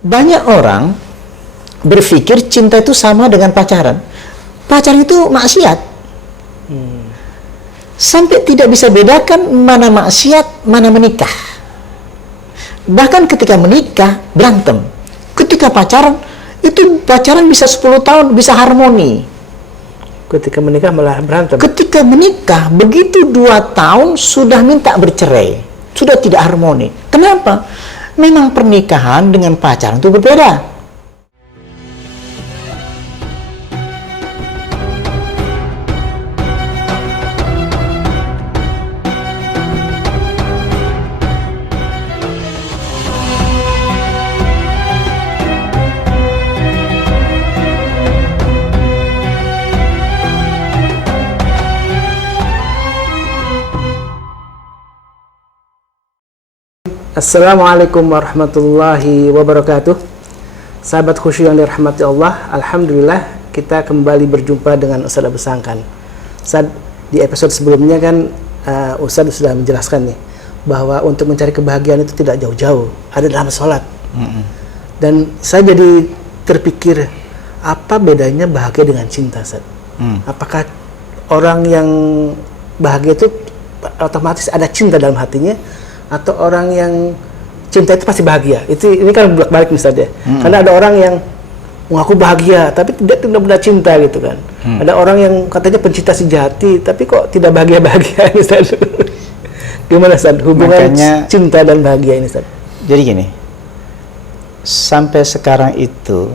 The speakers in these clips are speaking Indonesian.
Banyak orang berpikir cinta itu sama dengan pacaran. Pacaran itu maksiat. Sampai tidak bisa bedakan mana maksiat, mana menikah. Bahkan ketika menikah, berantem. Ketika pacaran, itu pacaran bisa 10 tahun, bisa harmoni. Ketika menikah malah berantem. Ketika menikah, begitu 2 tahun, sudah minta bercerai. Sudah tidak harmoni. Kenapa? Memang pernikahan dengan pacaran itu berbeda. Assalamualaikum warahmatullahi wabarakatuh. Sahabat khusyuk yang dirahmati Allah, alhamdulillah kita kembali berjumpa dengan Ustaz Abu Sangkan. Ustaz, di episode sebelumnya kan Ustaz sudah menjelaskan nih bahwa untuk mencari kebahagiaan itu tidak jauh-jauh, ada dalam sholat. Dan saya jadi terpikir, apa bedanya bahagia dengan cinta, Ustaz? Apakah orang yang bahagia itu otomatis ada cinta dalam hatinya, atau orang yang cinta itu pasti bahagia? Ini kan bolak-balik misalnya. Karena ada orang yang mengaku bahagia tapi tidak benar cinta gitu kan. Ada orang yang katanya pencinta sejati tapi kok tidak bahagia-bahagia Ustaz. Gimana Ustaz hubungan cinta dan bahagia ini Ustaz? Jadi gini, sampai sekarang itu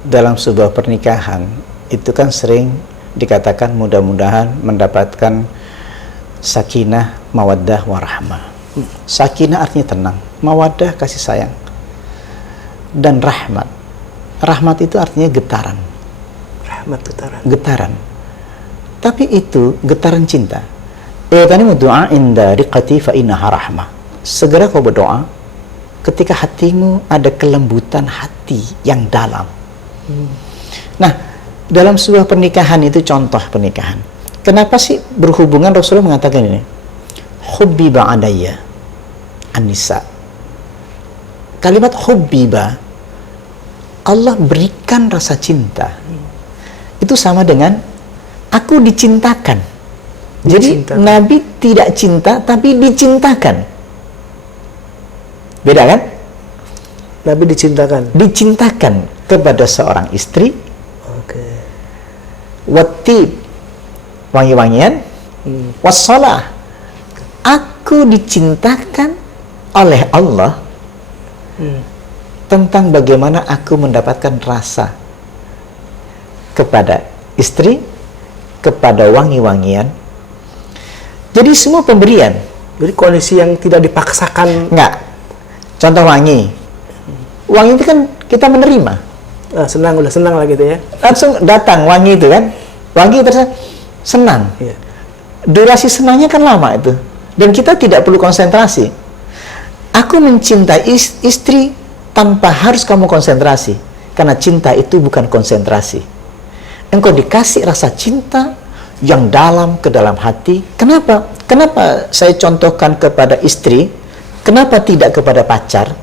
dalam sebuah pernikahan itu kan sering dikatakan mudah-mudahan mendapatkan sakinah, mawaddah, warahmah. Sakinah artinya tenang, mawaddah kasih sayang, dan rahmat. Rahmat itu artinya getaran. Rahmat getaran. Tapi itu getaran cinta. Tadi doa inda riqati fa innaha rahmah. Segera kau berdoa ketika hatimu ada kelembutan hati yang dalam. Nah, dalam sebuah pernikahan itu contoh pernikahan. Kenapa sih berhubungan Rasulullah mengatakan ini? Hubbiba alayya an-nisa. Kalimat hubbiba, Allah berikan rasa cinta. Itu sama dengan aku dicintakan. Jadi Nabi tidak cinta tapi dicintakan. Beda kan? Nabi dicintakan. Dicintakan kepada seorang istri. Oke. Wattib, wangi-wangian. Wassalah, aku dicintakan oleh Allah tentang bagaimana aku mendapatkan rasa kepada istri, kepada wangi-wangian. Jadi semua pemberian. Jadi kondisi yang tidak dipaksakan. Enggak. Contoh wangi. Wangi itu kan kita menerima. Senang, udah senang lah gitu ya. Langsung datang wangi itu kan. Wangi terus senang. Iya. Durasi senangnya kan lama itu. Dan kita tidak perlu konsentrasi. Aku mencintai istri tanpa harus kamu konsentrasi. Karena cinta itu bukan konsentrasi. Engkau dikasih rasa cinta yang dalam ke dalam hati. Kenapa? Kenapa saya contohkan kepada istri? Kenapa tidak kepada pacar?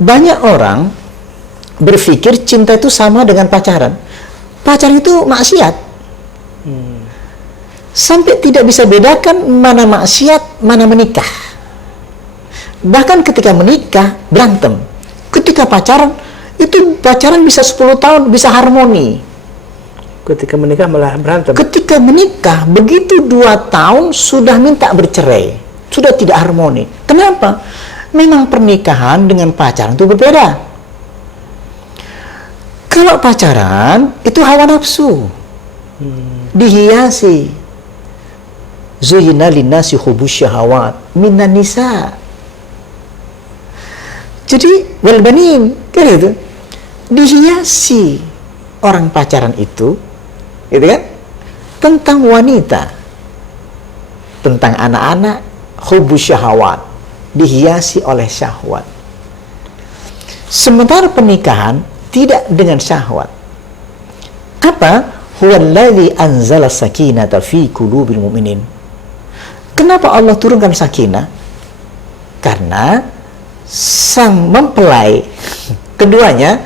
Banyak orang berpikir cinta itu sama dengan pacaran. Pacaran itu maksiat. Sampai tidak bisa bedakan mana maksiat, mana menikah. Bahkan ketika menikah, berantem. Ketika pacaran, itu pacaran bisa 10 tahun, bisa harmoni. Ketika menikah malah berantem. Ketika menikah, begitu 2 tahun, sudah minta bercerai. Sudah tidak harmoni. Kenapa? Memang pernikahan dengan pacaran itu berbeda. Kalau pacaran, itu hawa nafsu. Dihiasi. Zuhina linnasi hubus syahawat minan nisa. Jadi wal banin kan itu dihiasi orang pacaran itu, gitu kan, tentang wanita, tentang anak-anak, hubus syahawat, dihiasi oleh syahwat. Sementara pernikahan tidak dengan syahwat. Apa? Huwallazi anzala sakinata fi qulubil mu'minin. Kenapa Allah turunkan sakinah? Karena sang mempelai Keduanya,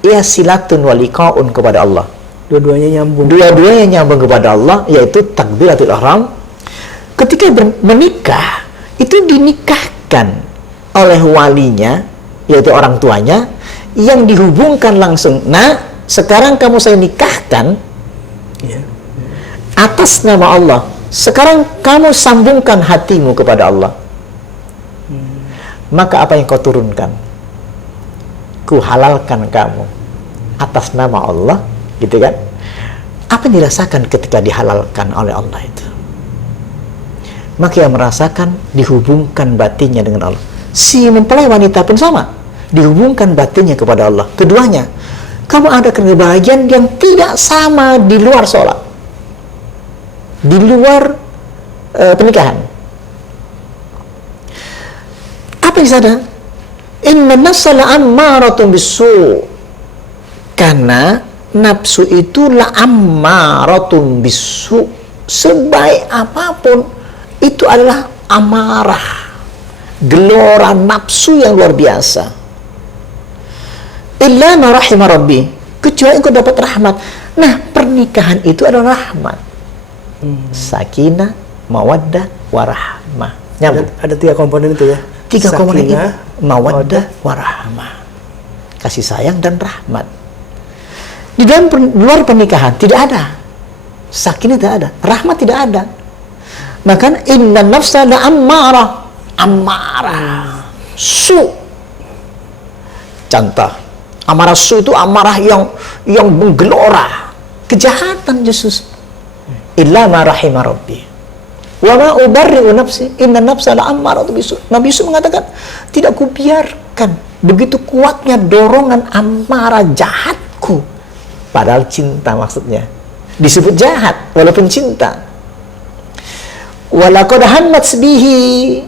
ya silatun waliqaun kepada Allah. Dua-duanya nyambung. Dua-duanya nyambung kepada Allah, yaitu takbiratul ihram. Ketika menikah, itu dinikahkan oleh walinya, yaitu orang tuanya, yang dihubungkan langsung. Nah, sekarang kamu saya nikahkan atas nama Allah. Sekarang kamu sambungkan hatimu kepada Allah. Maka apa yang kau turunkan? Ku halalkan kamu atas nama Allah, gitu kan? Apa yang dirasakan ketika dihalalkan oleh Allah itu? Maka yang merasakan dihubungkan batinnya dengan Allah. Si mempelai wanita pun sama, dihubungkan batinnya kepada Allah. Keduanya, kamu ada kebahagiaan yang tidak sama di luar sholat, di luar pernikahan. Apa yang sadar? Inna nafsa la'ammaratun bisu'. Karena nafsu itu la'ammaratun bisu'. Sebaik apapun itu adalah amarah, gelora nafsu yang luar biasa. Illa ma rahima rabbi, kecuali engkau dapat rahmat. Nah, pernikahan itu adalah rahmat. Sakinah, mawaddah, warahmah. Nyambung. Ada 3 komponen itu ya. 3 komponen itu, mawaddah, warahmah. Kasih sayang dan rahmat. Di dalam luar pernikahan tidak ada. Sakinah tidak ada, rahmat tidak ada. Maka inna nafsa la'ammarah, amarah, su. Contoh, amarah su itu amarah yang menggelora, kejahatan justru. Illa ma rahima rabbi. Wa ma ubarri'u nafsi, inna nafsa la'ammaratu bisu. Nabi Yusuf mengatakan, tidak kubiarkan begitu kuatnya dorongan amarah jahatku. Padahal cinta maksudnya. Disebut jahat walaupun cinta. Walaqad hammat bihi,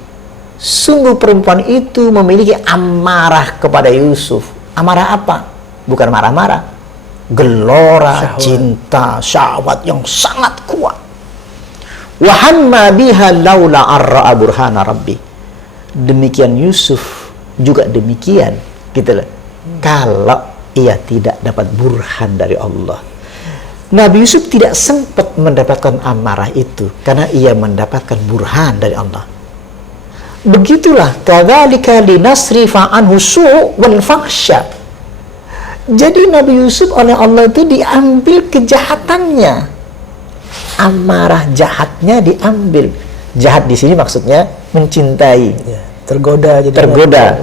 sungguh perempuan itu memiliki amarah kepada Yusuf. Amarah apa? Bukan marah-marah, gelora, syahwat. Cinta, syahwat yang sangat kuat. Wa hamma biha laula arra'a burhana rabbi. Demikian Yusuf juga demikian, gitu loh. Kalau ia tidak dapat burhan dari Allah. Nabi Yusuf tidak sempat mendapatkan amarah itu karena ia mendapatkan burhan dari Allah. Begitulah kadzalika linasrifa anhu su' wal fahsya. Jadi Nabi Yusuf oleh Allah itu diambil kejahatannya. Amarah jahatnya diambil. Jahat di sini maksudnya mencintai. Ya, tergoda jadi tergoda.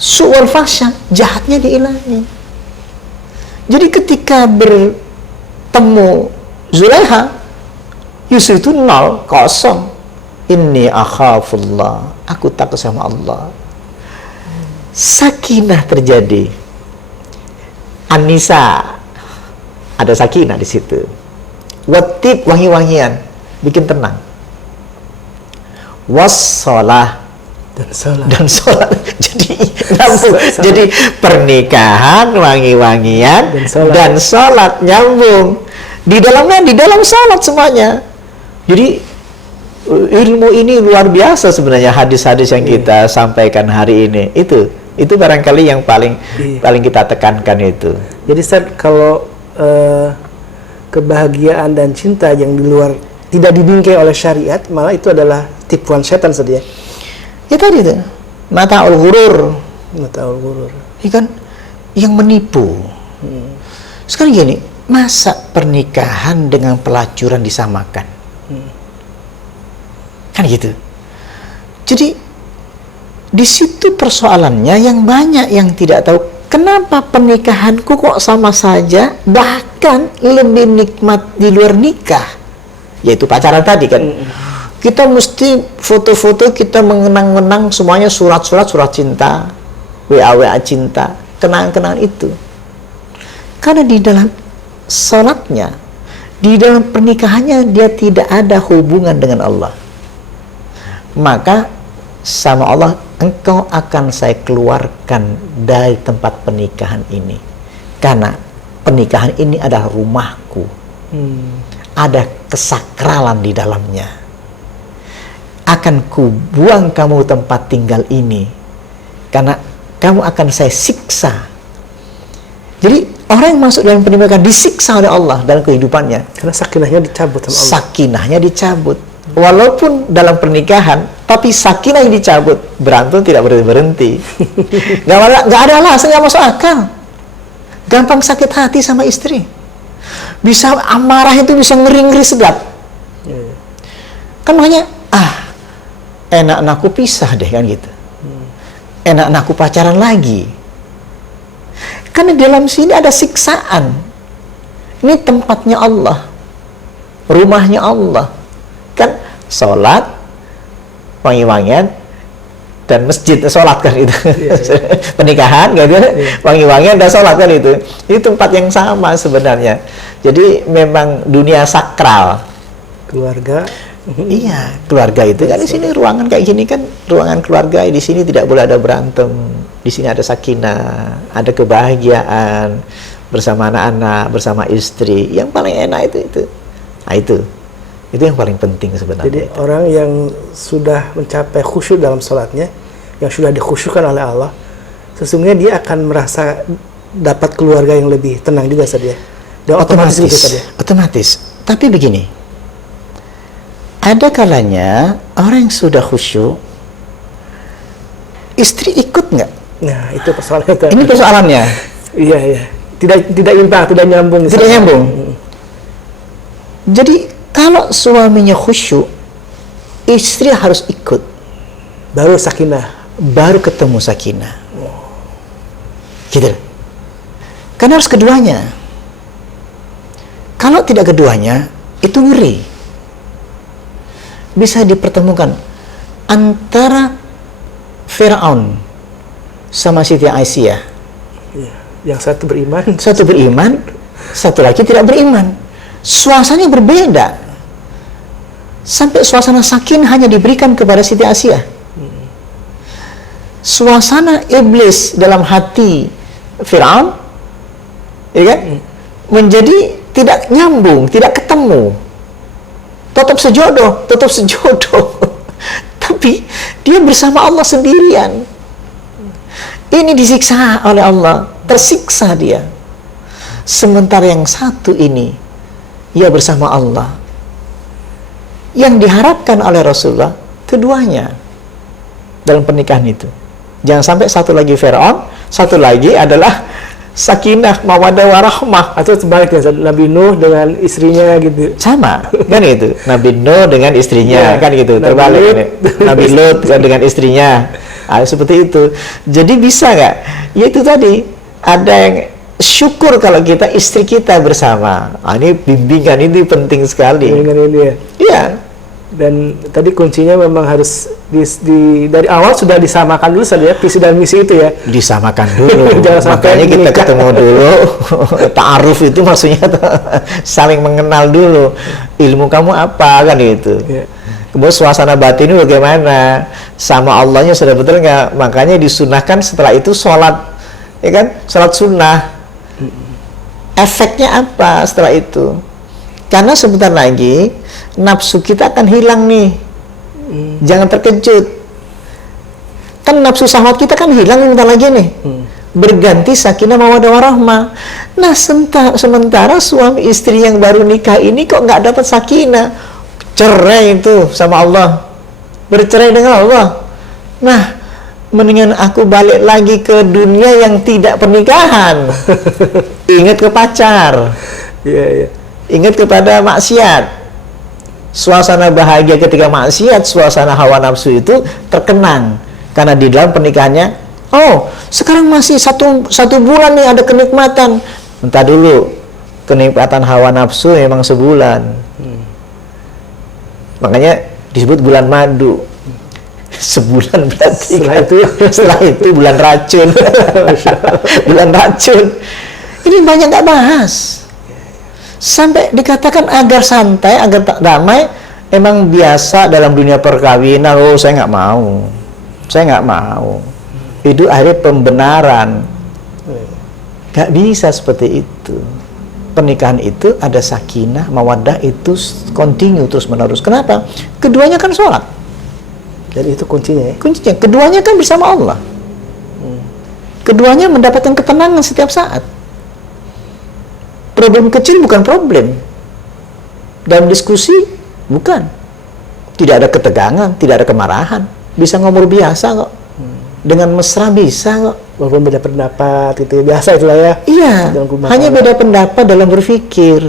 Su' wal fahsya, jahatnya dihilangi. Jadi ketika bertemu Zulaiha, Yusuf itu 0, kosong. Inni akhafullah, aku takut sama Allah. Sakinah terjadi. An-Nisa, ada sakinah di situ. Watib, wangi-wangian, bikin tenang. Wassalah, dan sholat. Jadi pernikahan, wangi-wangian, dan sholat nyambung. Di dalam sholat semuanya. Jadi ilmu ini luar biasa sebenarnya, hadis-hadis yang kita sampaikan hari ini. Itu barangkali yang paling kita tekankan itu. Jadi Ustaz, kalau kebahagiaan dan cinta yang di luar tidak dibingkai oleh syariat, malah itu adalah tipuan setan saja. Ya tadi itu, mata'ul ghurur. Ya kan, yang menipu. Sekarang gini, masa pernikahan dengan pelacuran disamakan? Kan gitu. Jadi di situ persoalannya yang banyak yang tidak tahu, kenapa pernikahanku kok sama saja, bahkan lebih nikmat di luar nikah, yaitu pacaran tadi kan. Kita mesti foto-foto, kita mengenang-menang semuanya, surat cinta, WA cinta, kenangan-kenangan itu. Karena di dalam sholatnya, di dalam pernikahannya, dia tidak ada hubungan dengan Allah. Maka sama Allah, engkau akan saya keluarkan dari tempat pernikahan ini. Karena pernikahan ini adalah rumahku. Ada kesakralan di dalamnya. Akan ku buang kamu tempat tinggal ini. Karena kamu akan saya siksa. Jadi orang yang masuk dalam pernikahan disiksa oleh Allah dalam kehidupannya. Karena sakinahnya dicabut sama Allah. Sakinahnya dicabut. Walaupun dalam pernikahan, tapi sakinah yang dicabut, berantem tidak berhenti. Nggak ada alasan, nggak masuk akal. Gampang sakit hati sama istri. Bisa amarah itu bisa ngeri-ngeri sedap. Kan makanya, enak aku pisah deh kan gitu. Enak aku pacaran lagi. Karena dalam sini ada siksaan. Ini tempatnya Allah, rumahnya Allah. Kan sholat, wangi-wangian, dan masjid sholat kan itu. Pernikahan gitu, wangi-wangian dan sholat kan itu. Ini tempat yang sama sebenarnya. Jadi memang dunia sakral. Keluarga. Iya, keluarga itu kan di sini ruangan kayak gini kan ruangan keluarga. Di sini tidak boleh ada berantem. Di sini ada sakinah, ada kebahagiaan bersama anak-anak, bersama istri. Yang paling enak itu. Nah itu yang paling penting sebenarnya. Jadi orang yang sudah mencapai khusyuk dalam sholatnya, yang sudah dikhusyukkan oleh Allah, sesungguhnya dia akan merasa dapat keluarga yang lebih tenang juga saja. Dan otomatis. Tapi begini, ada kalanya orang yang sudah khusyuk, istri ikut nggak? Nah itu persoalannya. Ini persoalannya. Iya. Tidak imbang, tidak nyambung. Tidak nyambung. Jadi kalau suaminya khusyuk, istri harus ikut. Baru sakinah. Baru ketemu sakinah. Gitu. Karena harus keduanya. Kalau tidak keduanya, itu ngeri. Bisa dipertemukan antara Fir'aun sama Siti Aisyah. Yang satu beriman. Satu beriman, satu lagi tidak beriman. Suasananya berbeda. Sampai suasana sakin hanya diberikan kepada Siti Aisyah. Suasana iblis dalam hati Fir'aun, ya kan? Menjadi tidak nyambung, tidak ketemu. Tetap sejodoh. Tapi dia bersama Allah sendirian. Ini disiksa oleh Allah, tersiksa dia. Sementara yang satu ini, ia bersama Allah. Yang diharapkan oleh Rasulullah, keduanya dalam pernikahan itu. Jangan sampai satu lagi Fir'aun, satu lagi adalah sakinah, mawaddah warahmah. Atau sebaliknya, Nabi Nuh dengan istrinya gitu. Sama, kan gitu. Nabi Nuh dengan istrinya, kan gitu. Terbalik. Nabi Lut dengan istrinya. Seperti itu. Jadi bisa nggak? Ya itu tadi, ada yang syukur kalau kita istri kita bersama. Ini bimbingan ini penting sekali. Bimbingan ini ya. Iya. Dan tadi kuncinya memang harus dari awal sudah disamakan dulu saja visi dan misi itu ya. Disamakan dulu. Makanya kita ketemu dulu. Ta'aruf itu maksudnya saling mengenal dulu. Ilmu kamu apa kan itu. Ya. Kemudian suasana batin ini bagaimana? Sama Allahnya sudah betul nggak? Makanya disunahkan setelah itu sholat, ya kan? Sholat sunnah. Efeknya apa setelah itu? Karena sebentar lagi nafsu kita akan hilang nih. Jangan terkejut. Kan nafsu syahwat kita kan hilang sebentar lagi nih. Berganti sakinah mawaddah warahmah. Nah, sementara suami istri yang baru nikah ini kok nggak dapat sakinah. Cerai itu sama Allah. Bercerai dengan Allah. Nah, mendingan aku balik lagi ke dunia yang tidak pernikahan. Ingat ke pacar. Iya. Ingat kepada maksiat. Suasana bahagia ketika maksiat, suasana hawa nafsu itu terkenang. Karena di dalam pernikahannya, sekarang masih satu bulan nih ada kenikmatan. Entah dulu, kenikmatan hawa nafsu memang sebulan. Makanya disebut bulan madu. Sebulan berarti setelah itu bulan racun. Bulan racun. Ini banyak nggak bahas. Sampai dikatakan agar santai, agar tak damai, emang biasa dalam dunia perkawinan. Saya nggak mau. Itu akhirnya pembenaran. Nggak bisa seperti itu. Pernikahan itu ada sakinah, mawaddah itu continue terus menerus. Kenapa? Keduanya kan sholat. Jadi itu kuncinya ya? Kuncinya, keduanya kan bersama Allah. Keduanya mendapatkan ketenangan setiap saat. Problem kecil bukan problem. Dalam diskusi bukan. Tidak ada ketegangan, tidak ada kemarahan. Bisa ngobrol biasa kok. Dengan mesra bisa kok. Walaupun beda pendapat gitu, biasa itulah ya. Iya, Dalam rumah hanya tangga. beda pendapat dalam berpikir.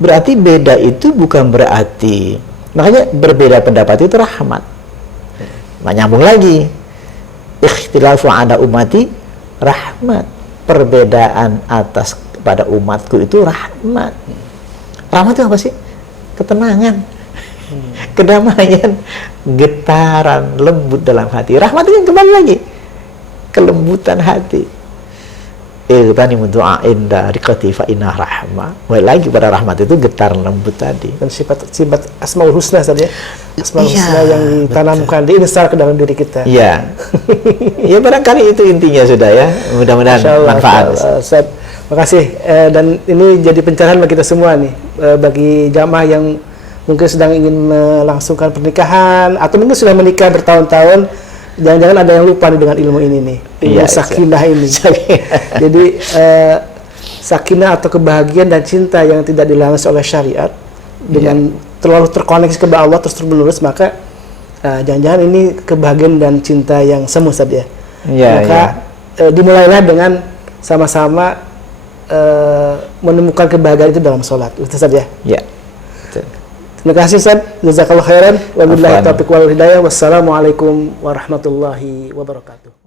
Berarti beda itu bukan berarti, makanya berbeda pendapat itu rahmat. Nah, nyambung lagi. Ikhtilafu ada umati rahmat. Perbedaan atas pada umatku itu rahmat. Rahmat itu apa sih? Ketenangan, kedamaian, getaran lembut dalam hati. Rahmat itu yang kembali lagi kelembutan hati. Tani du'a inda riqati fa inna rahmah. Lagi pada rahmat itu getaran lembut tadi. Dan sifat Asmaul Husna saja, Asmaul Iya, Husna yang ditanamkan, diinstal ke dalam diri kita. Iya. Ya barangkali itu intinya sudah ya. Mudah-mudahan Masya Allah, manfaat. Ustaz. Makasih. Dan ini jadi pencerahan bagi kita semua nih, bagi jamaah yang mungkin sedang ingin melangsungkan pernikahan atau mungkin sudah menikah bertahun-tahun. Jangan-jangan ada yang lupa nih dengan ilmu ini nih, ilmu Iya, sakinah ini. Jadi sakinah atau kebahagiaan dan cinta yang tidak dilandasi oleh syariat dengan terlalu terkoneksi kepada Allah terus menerus, maka jangan-jangan ini kebahagiaan dan cinta yang semu saja. Maka dimulailah dengan sama-sama menemukan kebahagiaan itu dalam sholat. Itu saja. Ya. Terima kasih Ustaz. Jazakallahu khairan. Wabillahi taufiq wal hidayah. Wassalamualaikum warahmatullahi wabarakatuh.